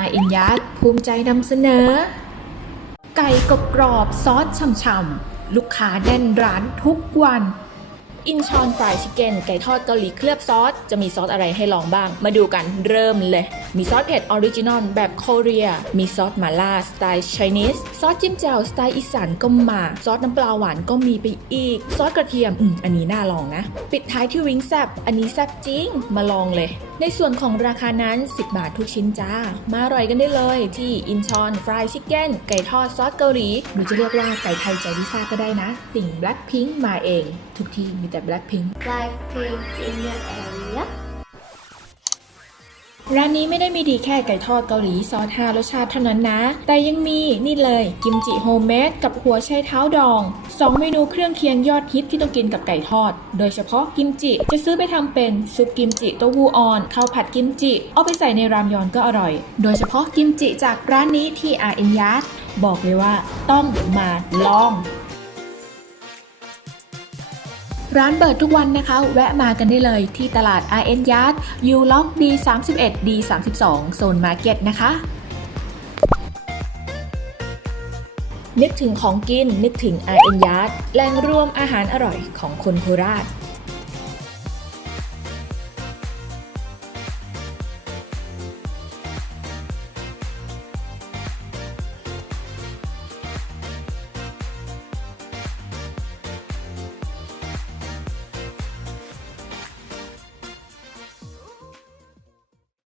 อาอินยัตภูมิใจนำเสนอ ไก่กรอบกรอบซอสฉ่ำๆ ลูกค้าแน่นร้านทุกวัน อินชอนฟรายชิคเก้นไก่ทอดเกาหลีเคลือบซอส จะมีซอสอะไรให้ลองบ้าง มาดูกันเริ่มเลย มีซอสเผ็ดออริจินอลแบบเกาหลีมีซอสมาล่าสไตล์ไชนีสซอสจิ้มแจ่วสไตล์อีสานก็มา ซอสน้ำปลาหวานก็มีไปอีก ซอสกระเทียม อืม อันนี้น่าลองนะ ปิดท้ายที่วิงแซบอันนี้แซบจริง มาลองเลย ในส่วนของราคานั้น 10 บาททุกชิ้นจ้า มาอร่อยกันได้เลยที่อินชอนฟรายชิคเก้นไก่ทอดซอสเกาหลี หรือจะเรียกว่าไก่ไทยใจลิซ่าก็ได้นะ ติ่งแบล็คพิงค์มาเอง ทุกที่มีแต่แบล็คพิง Blackpink in your area. ร้านนี้ไม่ได้มีดีแค่ไก่ทอดเกาหลีซอสห้ารสชาติเท่านั้นนะ แต่ยังมีนี่เลยกิมจิโฮมเมดกับหัวไชเท้าดอง 2 เมนูเครื่องเคียงยอดฮิตที่ต้องกินกับไก่ทอด โดยเฉพาะกิมจิจะซื้อไปทำเป็นซุปกิมจิเต้าหู้ออนข้าวผัดกิมจิ เอาไปใส่ในรามยอนก็อร่อย โดยเฉพาะกิมจิจากร้านนี้ที่อาเอ็นยาร์บอกเลยว่าต้องมาลอง ร้านเปิดทุกวันนะคะ แวะมากันได้เลยที่ตลาด RN Yard U Lock D 3 1 D 3 2โซนมาร์เก็ตนะคะ นึกถึงของกินนึกถึง RN Yard แหล่งรวมอาหารอร่อยของคนโคราช